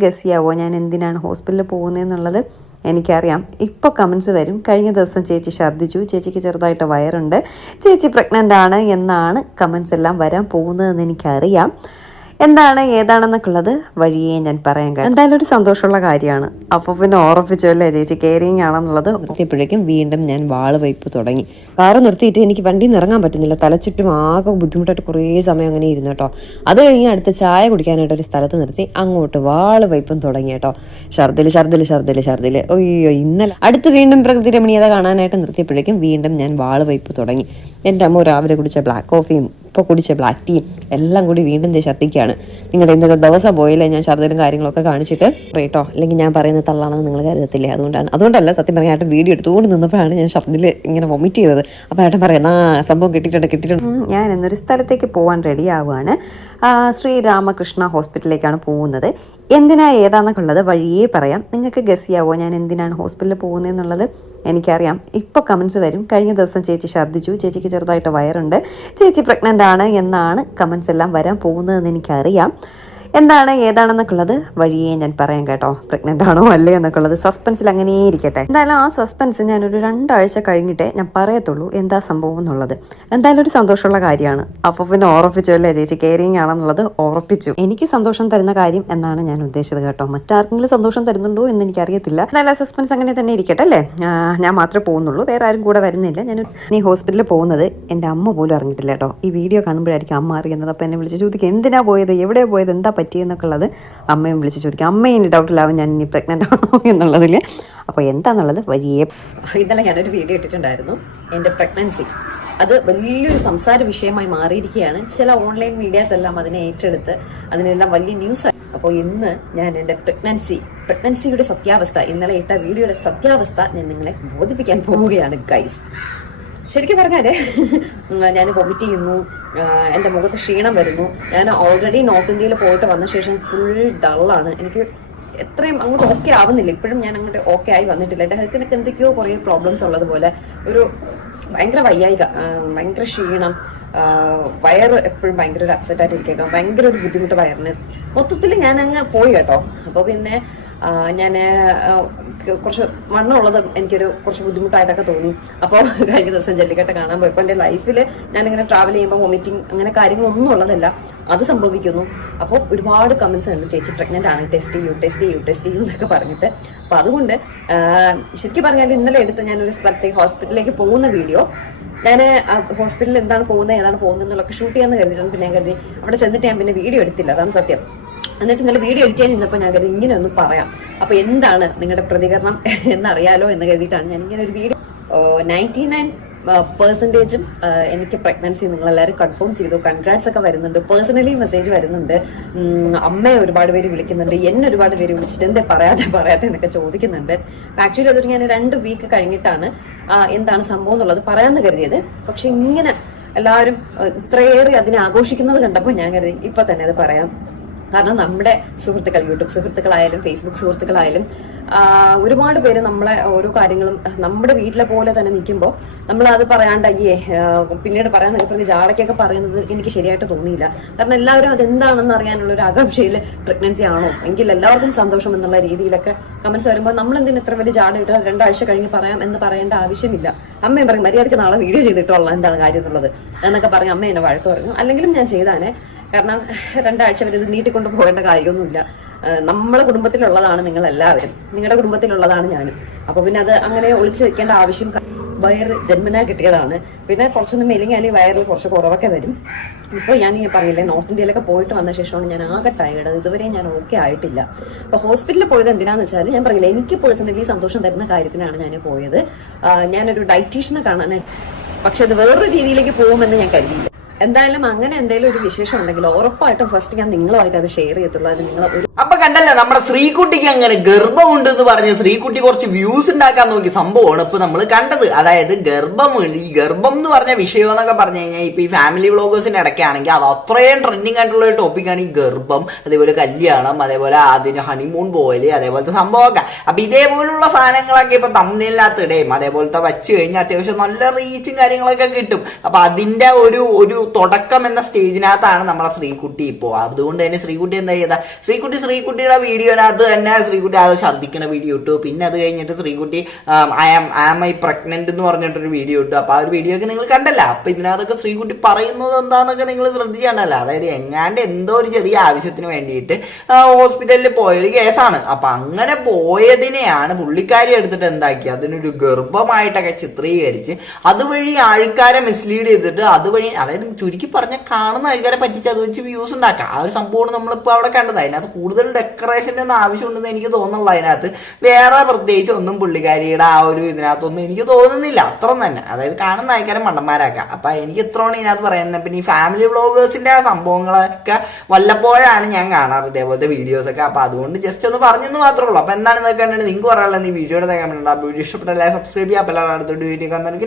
Guess ചെയ്യാവോ ഞാൻ എന്തിനാണ് ഹോസ്പിറ്റലിൽ പോകുന്നതെന്നുള്ളത്? എനിക്കറിയാം. ഇപ്പോൾ കമൻസ് വരും. കഴിഞ്ഞ ദിവസം ചേച്ചി ഛർദ്ദിച്ചു, ചേച്ചിക്ക് ചെറുതായിട്ട് വയറുണ്ട്, ചേച്ചി പ്രഗ്നൻ്റ് ആണ് എന്നാണ് കമൻസ് എല്ലാം വരാൻ പോകുന്നതെന്ന് എനിക്കറിയാം. എന്താണ് ഏതാണെന്നൊക്കെ ഉള്ളത് വഴിയേ ഞാൻ പറയാൻ കഴിയും. എന്തായാലും ഒരു സന്തോഷമുള്ള കാര്യമാണ്. അപ്പോൾ പിന്നെ ഉറപ്പിച്ചല്ലേ ചേച്ചി കെയറിങ് ആണെന്നുള്ളത്. നിർത്തിയപ്പോഴേക്കും വീണ്ടും ഞാൻ വാള് വയ്പ്പ് തുടങ്ങി. കാറ് നിർത്തിയിട്ട് എനിക്ക് വണ്ടിയിൽ നിന്ന് ഇറങ്ങാൻ പറ്റുന്നില്ല. തലച്ചുറ്റും ആകെ ബുദ്ധിമുട്ടായിട്ട് കുറേ സമയം അങ്ങനെ ഇരുന്നു കേട്ടോ. അത് കഴിഞ്ഞ് അടുത്ത് ചായ കുടിക്കാനായിട്ട് ഒരു സ്ഥലത്ത് നിർത്തി അങ്ങോട്ട് വാള് വയ്പ്പും തുടങ്ങി കേട്ടോ. ഛർദില്. ഒയ്യോ, ഇന്നലെ അടുത്ത് വീണ്ടും പ്രകൃതി രമണീയത കാണാനായിട്ട് നിർത്തിയപ്പോഴേക്കും വീണ്ടും ഞാൻ വാള് വയ്പ്പ് തുടങ്ങി. എൻ്റെ അമ്മ രാവിലെ കുടിച്ച ബ്ലാക്ക് കോഫിയും ഇപ്പോൾ കുടിച്ച ബ്ലാക്ക് ടീയും എല്ലാം കൂടി വീണ്ടും ഛർദ്ദിക്കുകയാണ്. നിങ്ങളുടെ ഇന്നത്തെ ദിവസം പോയില്ലേ ഞാൻ ഛർദ്ദിലും കാര്യങ്ങളൊക്കെ കാണിച്ചിട്ട് കേട്ടോ. അല്ലെങ്കിൽ ഞാൻ പറയുന്നത് തള്ളാണെന്ന് നിങ്ങൾ കരുതത്തില്ലേ? അതുകൊണ്ടല്ല സത്യം പറയാം. ഏട്ടൻ വീഡിയോ എടുത്തുകൊണ്ട് നിന്നപ്പോഴാണ് ഞാൻ ഛർദ്ദിൽ ഇങ്ങനെ വൊമിറ്റ് ചെയ്തത്. അപ്പോൾ ഏട്ടൻ പറയുന്ന സംഭവം കിട്ടിയിട്ടുണ്ട്. ഞാൻ എന്നൊരു സ്ഥലത്തേക്ക് പോകാൻ റെഡി ആവുകയാണ്. ശ്രീരാമകൃഷ്ണ ഹോസ്പിറ്റലിലേക്കാണ് പോകുന്നത്. എന്തിനാ ഏതാന്നൊക്കെ ഉള്ളത് വഴിയേ പറയാം. നിങ്ങൾക്ക് ഗസ് ചെയ്യാവോ ഞാൻ എന്തിനാണ് ഹോസ്പിറ്റലിൽ പോകുന്നതെന്നുള്ളത്? എനിക്കറിയാം. ഇപ്പോൾ കമൻസ് വരും. കഴിഞ്ഞ ദിവസം ചേച്ചി ഛർദ്ദിച്ചു, ചേച്ചിക്ക് ചെറുതായിട്ട് വയറുണ്ട്, ചേച്ചി പ്രഗ്നൻ്റ് ആണ് എന്നാണ് കമൻസ് എല്ലാം വരാൻ പോകുന്നതെന്ന് എനിക്കറിയാം. എന്താണ് ഏതാണെന്നൊക്കെ ഉള്ളത് വഴിയേ ഞാൻ പറയാം കേട്ടോ. പ്രഗ്നൻ്റ് ആണോ അല്ലേ എന്നൊക്കെ ഉള്ളത് സസ്പെൻസിൽ അങ്ങനെ ഇരിക്കട്ടെ. എന്തായാലും ആ സസ്പെൻസ് ഞാനൊരു 2 ആഴ്ച കഴിഞ്ഞിട്ടേ ഞാൻ പറയത്തുള്ളൂ എന്താ സംഭവം എന്നുള്ളത്. എന്തായാലും ഒരു സന്തോഷമുള്ള കാര്യമാണ്. അപ്പോൾ പിന്നെ ഉറപ്പിച്ചല്ലേ ചേച്ചി കെയറിങ് ആണെന്നുള്ളത് ഉറപ്പിച്ചു. എനിക്ക് സന്തോഷം തരുന്ന കാര്യം എന്നാണ് ഞാൻ ഉദ്ദേശിച്ചത് കേട്ടോ. മറ്റാർക്കെങ്കിലും സന്തോഷം തരുന്നുണ്ടോ എന്ന് എനിക്കറിയത്തില്ല. എന്തായാലും സസ്പെൻസ് അങ്ങനെ തന്നെ ഇരിക്കട്ടെ അല്ലേ. ഞാൻ മാത്രമേ പോകുന്നുള്ളൂ, വേറെ ആരും കൂടെ വരുന്നില്ല. ഞാൻ ഈ ഹോസ്പിറ്റലിൽ പോകുന്നത് എൻ്റെ അമ്മ പോലും അറിഞ്ഞിട്ടില്ല കേട്ടോ. ഈ വീഡിയോ കാണുമ്പോഴായിരിക്കും അമ്മ അറിയുന്നത്. അപ്പോൾ എന്നെ വിളിച്ച് ചോദിക്കും എന്തിനാ പോയത്, എവിടെ പോയത്, എന്താ പറ്റിയെന്നൊക്കെ ഉള്ളത് അമ്മയും വിളിച്ച് ചോദിക്കും. അമ്മ ഇനി ഡൗട്ടിലാവും ഞാൻ ഇനി പ്രഗ്നൻ്റ് ആണോ എന്നുള്ളതിൽ. അപ്പോൾ എന്താണെന്നുള്ളത് വഴിയേ. ഇന്നലെ ഞാനൊരു വീഡിയോ ഇട്ടിട്ടുണ്ടായിരുന്നു എൻ്റെ പ്രഗ്നൻസി. അത് വലിയൊരു സംസാര വിഷയമായി മാറിയിരിക്കുകയാണ്. ചില ഓൺലൈൻ മീഡിയാസ് എല്ലാം അതിനെ ഏറ്റെടുത്ത് അതിനെല്ലാം വലിയ ന്യൂസായി. അപ്പോൾ ഇന്ന് ഞാൻ എൻ്റെ പ്രഗ്നൻസിയുടെ സത്യാവസ്ഥ, ഇന്നലെ ഇട്ട വീഡിയോയുടെ സത്യാവസ്ഥ ഞാൻ നിങ്ങളെ ബോധിപ്പിക്കാൻ പോവുകയാണ് ഗൈസ്. ശരിക്കും പറഞ്ഞാല് ഞാൻ വൊമിറ്റ് ചെയ്യുന്നു, എൻ്റെ മുഖത്ത് ക്ഷീണം വരുന്നു. ഞാൻ ഓൾറെഡി നോർത്ത് ഇന്ത്യയിൽ പോയിട്ട് വന്ന ശേഷം ഫുൾ ഡള്ളാണ്. എനിക്ക് എത്രയും അങ്ങോട്ട് ഓക്കെ ആവുന്നില്ല. ഇപ്പോഴും ഞാൻ അങ്ങോട്ട് ഓക്കെ ആയി വന്നിട്ടില്ല. എൻ്റെ ഹെൽത്തിനൊക്കെ എന്തൊക്കെയോ കുറേ പ്രോബ്ലംസ് ഉള്ളതുപോലെ ഒരു ഭയങ്കര വയ്യായിക, ഭയങ്കര ക്ഷീണം, വയറ് എപ്പോഴും ഭയങ്കര ഒരു അപ്സെറ്റ് ആയിട്ടിരിക്കുക, ഭയങ്കര ഒരു ബുദ്ധിമുട്ട് വയറിന്. മൊത്തത്തിൽ ഞാൻ അങ്ങ് പോയി കേട്ടോ. അപ്പോൾ പിന്നെ ഞാൻ കുറച്ച് വണ്ണമുള്ളത് എനിക്കൊരു കുറച്ച് ബുദ്ധിമുട്ടായിട്ടൊക്കെ തോന്നി. അപ്പോൾ കഴിഞ്ഞ ദിവസം ജല്ലിക്കട്ട് കാണാൻ പോയപ്പോൾ എൻ്റെ ലൈഫിൽ ഞാനിങ്ങനെ ട്രാവൽ ചെയ്യുമ്പോൾ വൊമിറ്റിംഗ് അങ്ങനെ കാര്യങ്ങളൊന്നും ഉള്ളതല്ല, അത് സംഭവിക്കുന്നു. അപ്പോൾ ഒരുപാട് കമന്റ്സ് ഉണ്ട്, ചേച്ചി പ്രഗ്നന്റ് ആണ്, ടെസ്റ്റ് ചെയ്യൂ എന്നൊക്കെ പറഞ്ഞിട്ട്. അപ്പൊ അതുകൊണ്ട് ശരിക്കും പറഞ്ഞാൽ ഇന്നലെ എടുത്ത് ഞാനൊരു സ്ഥലത്തേക്ക് ഹോസ്പിറ്റലിലേക്ക് പോകുന്ന വീഡിയോ, ഞാൻ ഹോസ്പിറ്റലിൽ എന്താണ് പോകുന്നത് ഏതാണ് പോകുന്നത് എന്നുള്ളതൊക്കെ ഷൂട്ട് ചെയ്യാന്ന് കരുതിയിട്ടുണ്ട്. പിന്നെ ഞാൻ കരുതി അവിടെ ചെന്നിട്ട് ഞാൻ പിന്നെ വീഡിയോ എടുത്തില്ല, അതാണ് സത്യം. എന്നിട്ട് ഇന്നലെ വീഡിയോ എഡിറ്റ് ചെയ്യാൻ നിന്നപ്പോൾ ഞാൻ കരുതി ഇങ്ങനെ ഒന്ന് പറയാം, അപ്പൊ എന്താണ് നിങ്ങളുടെ പ്രതികരണം എന്നറിയാലോ എന്ന് കരുതിയിട്ടാണ് ഞാൻ ഇങ്ങനെ ഒരു വീഡിയോ. 99% എനിക്ക് പ്രഗ്നൻസി നിങ്ങളെല്ലാവരും കൺഫേം ചെയ്തു. കൺഗ്രാറ്റ്സ് ഒക്കെ വരുന്നുണ്ട്, പേഴ്സണലി മെസ്സേജ് വരുന്നുണ്ട്, അമ്മയെ ഒരുപാട് പേര് വിളിക്കുന്നുണ്ട്, എന്നെ ഒരുപാട് പേര് വിളിച്ചിട്ട് എന്തേ പറയാതെ എന്നൊക്കെ ചോദിക്കുന്നുണ്ട്. ആക്ച്വലി അതൊരു ഞാൻ 2 വീക്ക് കഴിഞ്ഞിട്ടാണ് എന്താണ് സംഭവം എന്നുള്ളത് പറയാമെന്ന് കരുതിയത്. പക്ഷെ ഇങ്ങനെ എല്ലാവരും ഇത്രയേറെ അതിനെ ആഘോഷിക്കുന്നത് കണ്ടപ്പോൾ ഞാൻ കരുതി ഇപ്പൊ തന്നെ അത് പറയാം. കാരണം നമ്മുടെ സുഹൃത്തുക്കൾ, യൂട്യൂബ് സുഹൃത്തുക്കളായാലും ഫേസ്ബുക്ക് സുഹൃത്തുക്കളായാലും ഒരുപാട് പേര് നമ്മളെ ഓരോ കാര്യങ്ങളും നമ്മുടെ വീട്ടിലെ പോലെ തന്നെ നിൽക്കുമ്പോൾ നമ്മൾ അത് പറയാണ്ട് പിന്നീട് പറയാൻ പറഞ്ഞ് ജാടയ്ക്കൊക്കെ പറയുന്നത് എനിക്ക് ശരിയായിട്ട് തോന്നിയില്ല. കാരണം എല്ലാവരും അതെന്താണെന്ന് അറിയാനുള്ള ഒരു ആകാംക്ഷയിൽ പ്രഗ്നൻസി ആണോ എങ്കിൽ എല്ലാവർക്കും സന്തോഷം എന്നുള്ള രീതിയിലൊക്കെ കമന്റ്സ് വരുമ്പോൾ നമ്മൾ എന്തിന് എത്ര വലിയ ജാട ഇട്ടോ 2 ആഴ്ച കഴിഞ്ഞ് പറയാം എന്ന് പറയേണ്ട ആവശ്യമില്ല. അമ്മയും പറയും മര്യാദയ്ക്ക് നാളെ വീഡിയോ ചെയ്തിട്ടുള്ള എന്താണ് കാര്യം എന്നുള്ളത് എന്നൊക്കെ പറഞ്ഞ് അമ്മ എന്നെ വഴക്ക് പറഞ്ഞു. അല്ലെങ്കിലും ഞാൻ ചെയ്താനെ, കാരണം 2 ആഴ്ച വരെ ഇത് നീട്ടിക്കൊണ്ട് പോകേണ്ട കാര്യമൊന്നുമില്ല. നമ്മളെ കുടുംബത്തിലുള്ളതാണ് നിങ്ങൾ എല്ലാവരും, നിങ്ങളുടെ കുടുംബത്തിലുള്ളതാണ് ഞാനും. അപ്പൊ പിന്നെ അത് അങ്ങനെ ഒളിച്ചു വെക്കേണ്ട ആവശ്യം, വയറ് ജന്മനാ കിട്ടിയതാണ്. പിന്നെ കുറച്ചൊന്നും മെലിഞ്ഞാൽ വയറിൽ കുറച്ച് കുറവൊക്കെ വരും. ഇപ്പൊ ഞാൻ ഈ പറഞ്ഞില്ലേ നോർത്ത് ഇന്ത്യയിലൊക്കെ പോയിട്ട് വന്ന ശേഷമാണ് ഞാൻ ആകെ ടയേർഡ്. ഇതുവരെ ഞാൻ ഓക്കെ ആയിട്ടില്ല. അപ്പൊ ഹോസ്പിറ്റലിൽ പോയത് എന്തിനാന്ന് വെച്ചാൽ ഞാൻ പറഞ്ഞില്ല, എനിക്ക് പേഴ്സണലി സന്തോഷം തരുന്ന കാര്യത്തിനാണ് ഞാൻ പോയത്. ഞാനൊരു ഡയറ്റീഷ്യനെ കാണാനായിട്ട്. പക്ഷെ അത് വേറൊരു രീതിയിലേക്ക് പോകുമെന്ന് ഞാൻ കരുതിയില്ല. എന്തായാലും അങ്ങനെ എന്തെങ്കിലും ഒരു വിശേഷം ഉണ്ടെങ്കിൽ ഉറപ്പായിട്ടും ഫസ്റ്റ് ഞാൻ നിങ്ങളുമായിട്ട് അത് ഷെയർ ചെയ്യത്തുള്ളൂ. അത് നിങ്ങൾ അപ്പൊ കണ്ടല്ലോ നമ്മുടെ ശ്രീകുട്ടിക്ക് അങ്ങനെ ഗർഭമുണ്ട് എന്ന് പറഞ്ഞ് ശ്രീകുട്ടി കുറച്ച് വ്യൂസ് ഉണ്ടാക്കാൻ നോക്കി സംഭവമാണ് ഇപ്പൊ നമ്മൾ കണ്ടത്. അതായത് ഗർഭമുണ്ട്, ഈ ഗർഭം എന്ന് പറഞ്ഞ വിഷയം എന്നൊക്കെ പറഞ്ഞു കഴിഞ്ഞാൽ ഇപ്പൊ ഈ ഫാമിലി വ്ളോഗേഴ്സിന്റെ ഇടയ്ക്കാണെങ്കിൽ അത് അത്രയും ട്രെൻഡിങ് ആയിട്ടുള്ള ഒരു ടോപ്പിക്കാണ് ഈ ഗർഭം, അതേപോലെ കല്യാണം, അതേപോലെ അതിന് ഹണിമൂൺ പോയല്, അതേപോലത്തെ സംഭവമൊക്കെ. അപ്പൊ ഇതേപോലുള്ള സാധനങ്ങളൊക്കെ ഇപ്പൊ തമ്മിലിനകത്ത് ഇടയും അതേപോലത്തെ വച്ച് കഴിഞ്ഞാൽ അത്യാവശ്യം നല്ല റീച്ചും കാര്യങ്ങളൊക്കെ കിട്ടും. അപ്പൊ അതിന്റെ ഒരു തുടക്കം എന്ന സ്റ്റേജിനകത്താണ് നമ്മളെ ശ്രീകുട്ടി ഇപ്പോ. അതുകൊണ്ട് തന്നെ ശ്രീകുട്ടി എന്താ ചെയ്ത, ശ്രീകുട്ടിയുടെ വീഡിയോനകത്ത് തന്നെ ശ്രീകുട്ടി അത് ഛർദ്ദിക്കുന്ന വീഡിയോ ഇട്ടു. പിന്നെ അത് കഴിഞ്ഞിട്ട് ശ്രീകുട്ടി ആം ഐ പ്രഗ്നന്റ് എന്ന് പറഞ്ഞിട്ടൊരു വീഡിയോ ഇട്ടു. അപ്പൊ ആ ഒരു വീഡിയോ ഒക്കെ നിങ്ങൾ കണ്ടല്ല. അപ്പൊ ഇതിനകത്തൊക്കെ ശ്രീകുട്ടി പറയുന്നത് എന്താന്നൊക്കെ നിങ്ങൾ ശ്രദ്ധിച്ചാണ്ടല്ലോ. അതായത് എങ്ങാണ്ട് എന്തോ ഒരു ചെറിയ ആവശ്യത്തിന് വേണ്ടിയിട്ട് ഹോസ്പിറ്റലിൽ പോയൊരു കേസാണ്. അപ്പൊ അങ്ങനെ പോയതിനെയാണ് പുള്ളിക്കാരി എടുത്തിട്ട് എന്താക്കി അതിനൊരു ഗർഭമായിട്ടൊക്കെ ചിത്രീകരിച്ച് അതുവഴി ആൾക്കാരെ മിസ്ലീഡ് ചെയ്തിട്ട് അതുവഴി, അതായത് ചുരുക്കി പറഞ്ഞ കാണുന്ന ആൾക്കാരെ പറ്റിച്ച് അത് വെച്ച് വ്യൂസ് ഉണ്ടാക്കാം. ആ ഒരു സംഭവമാണ് നമ്മളിപ്പോ അവിടെ കണ്ടത്. അതിനകത്ത് കൂടുതൽ ഡെക്കറേഷൻ്റെ ഒന്നും ആവശ്യമുണ്ടെന്ന് എനിക്ക് തോന്നുന്നില്ല. അതിനകത്ത് വേറെ പ്രത്യേകിച്ച് ഒന്നും പുള്ളിക്കാരിയുടെ ആ ഒരു ഇതിനകത്തൊന്നും എനിക്ക് തോന്നുന്നില്ല. അത്ര തന്നെ, അതായത് കാണുന്ന ആൾക്കാരെ മണ്ടന്മാരാക്കാം. അപ്പൊ എനിക്ക് ഇത്രയാണ് ഇതിനകത്ത് പറയുന്നത്. പിന്നെ ഈ ഫാമിലി വ്ളോഗേഴ്സിന്റെ സംഭവങ്ങളൊക്കെ വല്ലപ്പോഴാണ് ഞാൻ കാണാറ് ഇതേപോലത്തെ വീഡിയോസ് ഒക്കെ. അപ്പൊ അതുകൊണ്ട് ജസ്റ്റ് ഒന്ന് പറഞ്ഞെന്ന് മാത്രമേ ഉള്ളൂ. അപ്പൊ എന്താണ് ഇതൊക്കെ കണ്ടിട്ട് നിങ്ങൾക്ക് പറയാനുള്ളത്? ഈ വീഡിയോയുടെ കമന്റ് ഉണ്ട്. ആ വീഡിയോ ഇഷ്ടപ്പെട്ട സബ്സ്ക്രൈബ് ചെയ്യാം. അപ്പോൾ അടുത്തൊരു വീഡിയോ കാണാൻ